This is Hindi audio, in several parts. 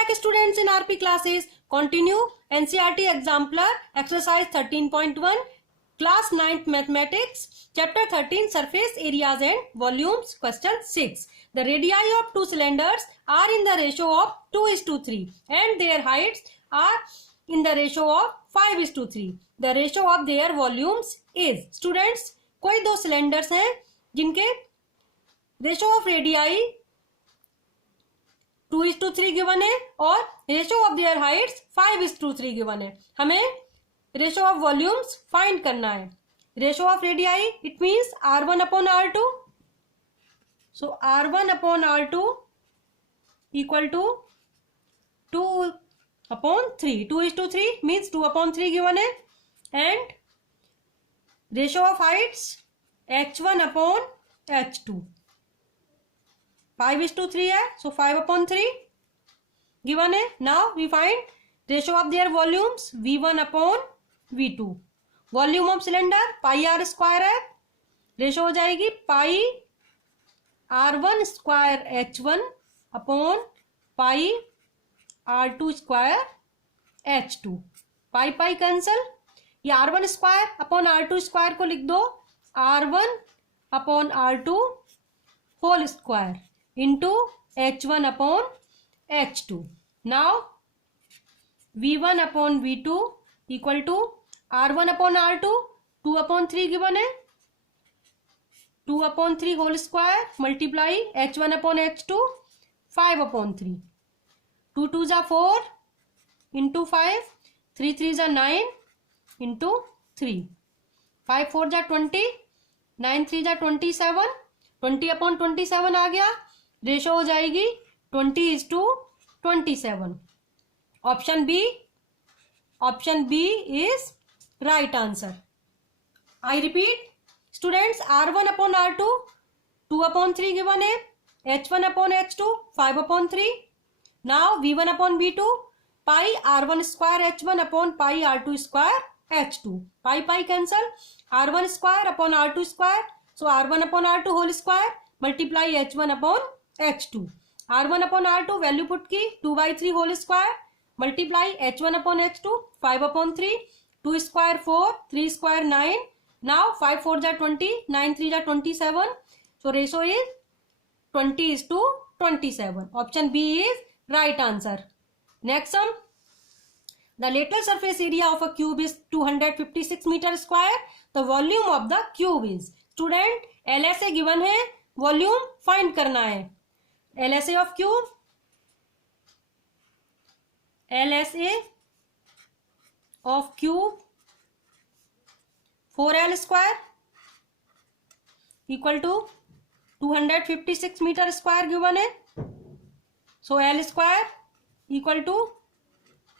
back students in RP classes. Continue NCERT Exemplar exercise 13.1 class 9th mathematics chapter 13 surface areas and volumes. Question 6. The radii of two cylinders are in the ratio of 2:3 and their heights are in the ratio of 5:3. The ratio of their volumes is. Students, कोई दो सिलेंडर्स हैं जिनके रेशो ऑफ रेडियाई 2:3 गिवन है और ratio of their heights 5:3 given है. हमें रेशो ऑफ वॉल्यूम्स फाइंड करना है. Ratio of radii it means R1 upon R2. So R1 upon R2 equal to 2/3. 2:3 means 2/3 given है. And ratio of heights H1 upon H2 5:3 है. सो 5/3 गिवन है. Now we find ratio of their volumes V1 upon V2. Volume of cylinder pi R square है. रेशो हो जाएगी पाई R1 square H1 upon pi R2 square H2. Pi pi cancel. ये R1 square upon R2 square को लिख दो R1 upon R2 whole square into H1 upon H2. Now V1 upon V2 equal to R1 upon R2 2/3 given है. 2/3 whole square multiply H1 upon H2 5/3. 2 2 जा 4 इंटू 5 3 3 जा 9 इंटू 3 5 4 जा 20 9 3 जा 27 20/27 आ गया. रेशो हो जाएगी 20:27. Option B is right answer. I repeat students, R1 upon R2 2/3 given है. H1 upon H2 5/3. Now V1 upon V2 pi R1 square H1 upon pi R2 square H2. Pi pi cancel. R1 square upon R2 square. So R1 upon R2 whole square multiply H1 upon H2. R1 upon R2 value put की 2/3 whole square multiply H1 upon H2 5/3. 2 square 4 3 square 9. Now 5 4 जा 20 9 3 जा 27. So ratio is 20:27. Option B is right answer. Next sum. The lateral surface area of a cube is 256 meter square. The volume of the cube is. Student, LSA given है, वॉल्यूम फाइंड करना है. LSA of cube, LSA of cube 4L square equal to 256 meter square given है. So L square equal to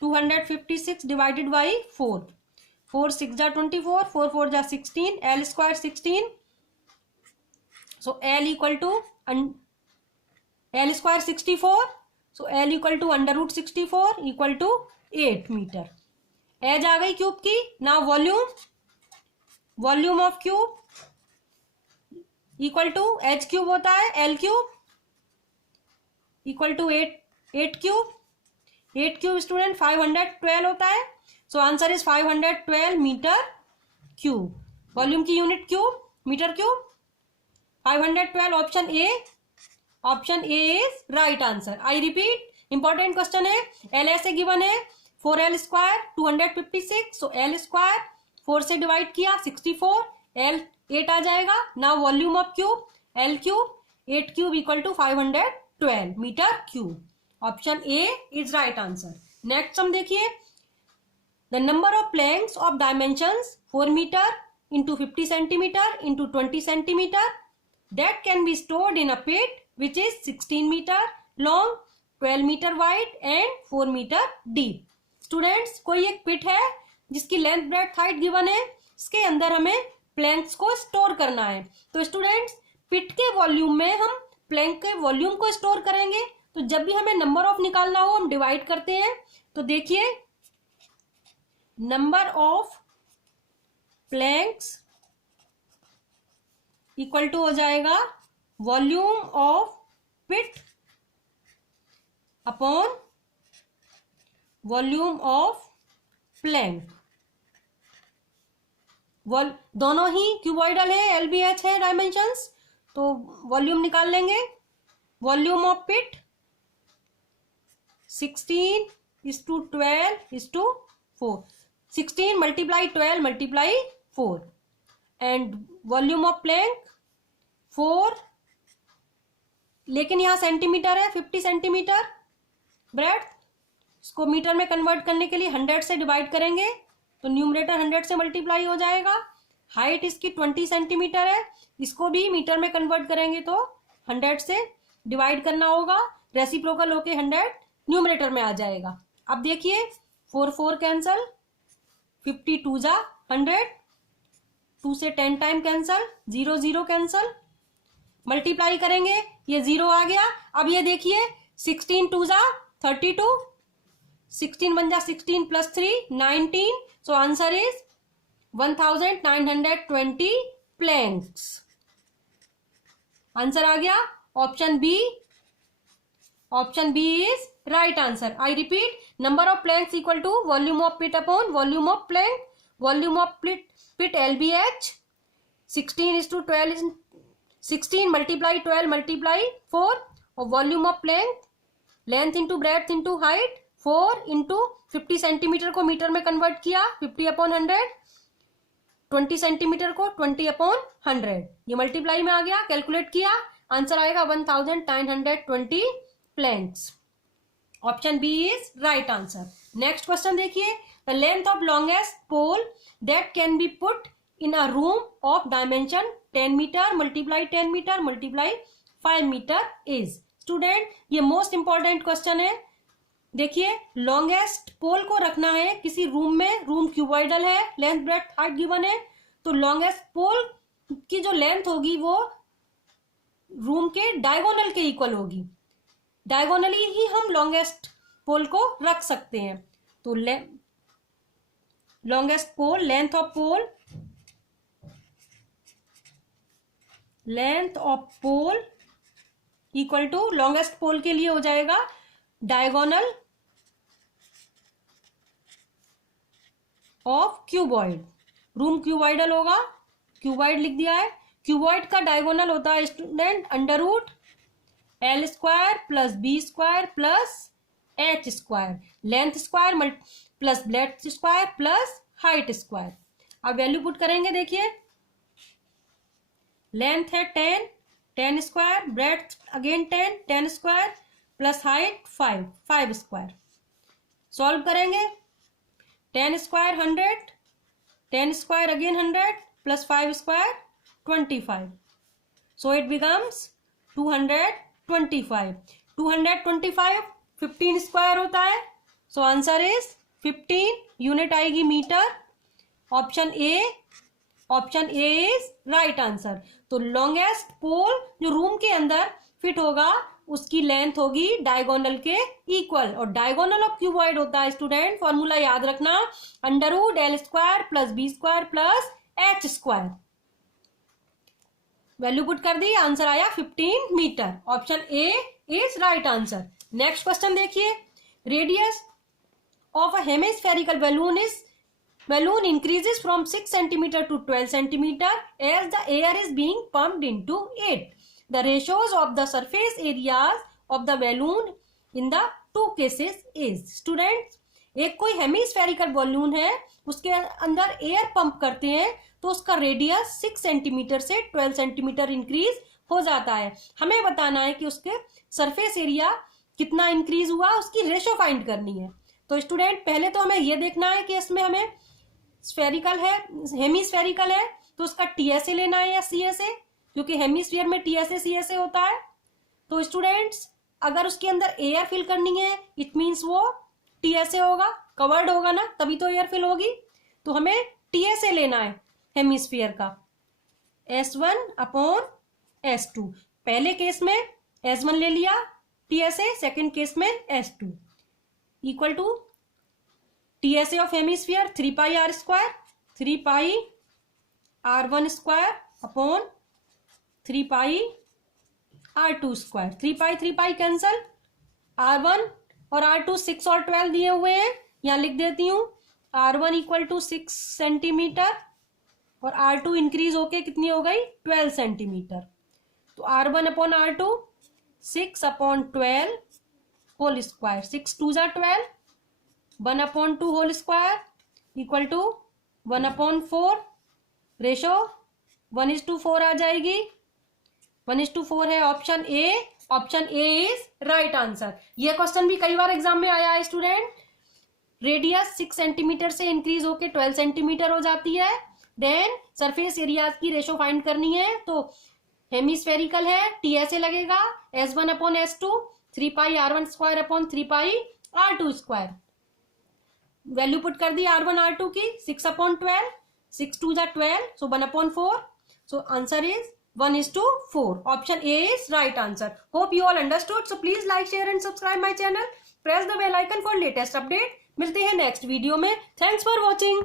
256 divided by 4. 4 6 जा 24 4 4 जा 16. L square 16. So L equal to L square 64. So L equal to under root 64 equal to 8 meter. Edge आ गई क्यूब की. ना volume of cube equal to H cube होता है L cube equal to 8 cube. 8 cube student 512 होता है. So answer is 512 metre cube. Volume की unit cube meter cube. 512 option A is right answer. I repeat, important question है. LSA गिवन है 4L स्क्वायर 256. सो L स्क्वायर 4 से डिवाइड किया 64. L 8 आ जाएगा. Now volume of cube L cube 8 cube equal to 512 metre cube. Option A is right answer. Next हम देखिए. The number of planks of dimensions 4 metre into 50 centimetre into 20 centimetre that can be stored in a pit which is 16 metre long 12 metre wide and 4 metre deep. Students, कोई एक पिट है जिसकी लेंथ ब्रेड्थ हाइट गिवन है. इसके अंदर हमें प्लैंक्स को स्टोर करना है. तो स्टूडेंट्स, पिट के वॉल्यूम में हम प्लैंक के वॉल्यूम को स्टोर करेंगे. तो जब भी हमें नंबर ऑफ निकालना हो हम डिवाइड करते हैं. तो देखिए, number of planks equal to हो जाएगा volume of pit upon volume of plank, दोनों ही क्यूबॉइडल है, LBH है डायमेंशंस, तो वॉल्यूम निकाल लेंगे। Volume of pit 16:12:4, 16 multiply 12 multiply 4, and volume of plank 4, लेकिन यहाँ सेंटीमीटर है, 50 सेंटीमीटर ब्रेड। इसको मीटर में कन्वर्ट करने के लिए 100 से डिवाइड करेंगे तो न्यूमरेटर 100 से मल्टीप्लाई हो जाएगा। हाइट इसकी 20 सेंटीमीटर है, इसको भी मीटर में कन्वर्ट करेंगे तो 100 से डिवाइड करना होगा, रेसिप्रोकल होके 100 न्यूमरेटर में आ जाएगा। अब देखिए 4 4 कैंसल, 52 जा 100, 2 से 10 टाइम कैंसल, 0 0 कैंसल, मल्टीप्लाई करेंगे ये 0 आ गया। अब ये देखिए 16 2 जा 32, 16 1 जा 16 plus 3 19, so answer is 1920 planks. Answer आ गया option B. Option B is right answer. I repeat, number of planks equal to volume of pit upon volume of plank. Volume of pit LBH 16:12, 16 multiply 12 multiply 4, और volume of plank length into breadth into height 4 into 50 centimeter को मीटर में कन्वर्ट किया 50/100, 20 सेंटीमीटर को 20/100, ये मल्टीप्लाई में आ गया, कैलकुलेट किया, आंसर आएगा 1920 planks. Option B is right answer. Next question देखिए, the length of longest pole that can be put in a room of dimension 10 meter multiply 10 meter multiply 5 meter is. Student ये मोस्ट इंपॉर्टेंट क्वेश्चन है। देखिए लॉन्गेस्ट पोल को रखना है किसी रूम में, रूम क्यूबॉइडल है, लेंथ ब्रेड्थ हाइट गिवन है, तो लॉन्गेस्ट पोल की जो लेंथ होगी वो रूम के डायगोनल के इक्वल होगी। डायगोनली ही हम लॉन्गेस्ट पोल को रख सकते हैं। तो longest pole, length of pole equal to, longest pole के लिए हो जाएगा diagonal of cuboid. Room cuboidal होगा, क्यूबॉइड लिख दिया है, क्यूबॉइड का डायगोनल होता है student √L² plus B² plus H², length square plus breadth square plus height square. अब वैल्यू पुट करेंगे, देखिए लेंथ है 10, 10 square, breadth again 10, 10 square plus height 5, 5 square. Solve करेंगे 10 square 100, 10 square again 100 plus 5 square 25, so it becomes 225। 225 15 square होता है, सो आंसर इज 15, यूनिट आएगी metre. Option A is right answer. तो लॉन्गेस्ट पोल जो रूम के अंदर फिट होगा उसकी लेंथ होगी डायगोनल के इक्वल, और डायगोनल ऑफ क्यूबॉइड होता है स्टूडेंट, फॉर्मूला याद रखना, √L² plus B² plus H²। Value put कर दी, आंसर आया 15 meter. Option A is right answer. Next question देखिए, radius of a hemispherical balloon increases from 6 centimeter to 12 centimeter as the air is being pumped into it. The ratios of the surface areas of the balloon in the two cases is. Students, एक कोई हेमिस्फेरिकल बलून है, उसके अंदर एयर पंप करते हैं तो उसका रेडियस 6 सेंटीमीटर से 12 सेंटीमीटर इंक्रीज हो जाता है। हमें बताना है कि उसके सरफेस एरिया कितना इंक्रीज हुआ, उसकी रेशो फाइंड करनी है। तो स्टूडेंट पहले तो हमें यह देखना है कि इसमें हमें स्फेरिकल है, हेमिस्फेरिकल है, तो उसका TSA लेना है या CSA, क्योंकि हेमिस्फीयर में TSA CSA होता है। तो स्टूडेंट्स अगर उसके अंदर एयर फिल करनी है इट मीन्स वो TSA होगा, कवर्ड होगा ना, तभी तो एयर फिल होगी। तो हमें TSA लेना है हेमिस्फीयर का, S1/S2। पहले केस में S1 ले लिया TSA, सेकेंड केस में S2 equal to TSA of hemisphere 3πr², 3πr1² upon 3πr2², 3π cancel, R1 और R2 6 और 12 दिए हुए हैं, यहाँ लिख देती हूँ R1 इक्वल टू 6 सेंटीमीटर और R2 इंक्रीज होके कितनी हो गई 12 सेंटीमीटर। तो R1 upon R2 6 upon 12 whole square, 6 2 जा 12, 1 upon 2 whole square equal to 1 upon 4, ratio 1:4 आ जाएगी। 1:4 है option A. Option A is right answer. ये क्वेश्चन भी कई बार एग्जाम में आया है स्टूडेंट। रेडियस 6 सेंटीमीटर से इंक्रीज होके 12 सेंटीमीटर हो जाती है। देन सरफेस एरियाज की रेशो फाइंड करनी है, तो हेमिस्फेरिकल है, टीएसए लगेगा, S1 upon S2 3 pi R1 square upon 3 पाई R2 स्क्वायर। वैल्यू पुट कर दी R1 R2 की, 6 अपॉन 12, 6 2 जा 12, सो 1 upon 4, so answer is 1:4. Option A is right answer. Hope you all understood. So please like, share and subscribe my channel. Press the bell icon for latest update. मिलते हैं नेक्स्ट वीडियो में। Thanks for watching.